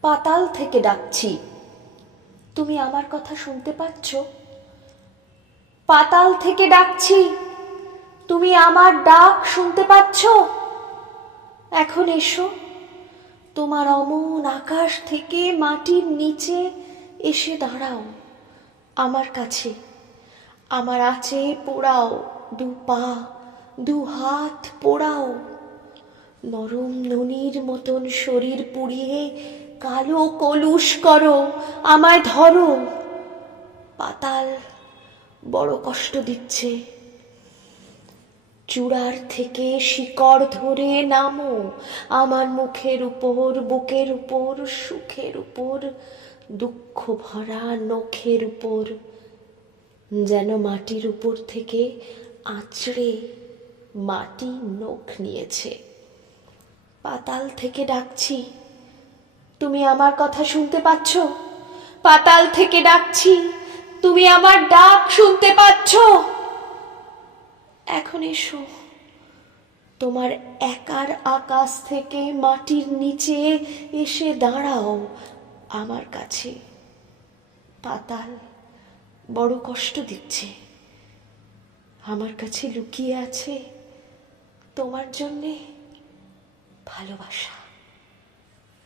পাতাল থেকে ডাকছি। তুমি আমার কথা শুনতে পাচ্ছ? পাতাল থেকে ডাকছি। তুমি আমার ডাক শুনতে পাচ্ছ? এখন এসো। তোমার অমন আকাশ থেকে মাটির নিচে এসে দাঁড়াও। আমার কাছে। আমার আছে পোড়াও। দু পা, দু হাত পোড়াও। নরম ননির মতন শরীর পুড়িয়ে কালো কলুষ করো, আমায় ধরো। পাতাল বড় কষ্ট দিচ্ছে। চূড়ার থেকে শিকড় ধরে নামো, আমার মুখের উপর, বুকের উপর, সুখের উপর দুঃখ ভরা নখের উপর, যেন মাটির উপর থেকে আঁচড়ে মাটি নখ নিয়েছে। পাতাল থেকে ডাকছি তুমি আমার কথা শুনতে পাচ্ছ? পাতাল থেকে ডাকছি, তুমি আমার ডাক শুনতে পাচ্ছ? এখন এসো। তোমার একার আকাশ থেকে মাটির নিচে এসে দাঁড়াও আমার কাছে। পাতাল বড় কষ্ট দিচ্ছে। আমার কাছে লুকিয়ে আছে তোমার জন্যে ভালোবাসা।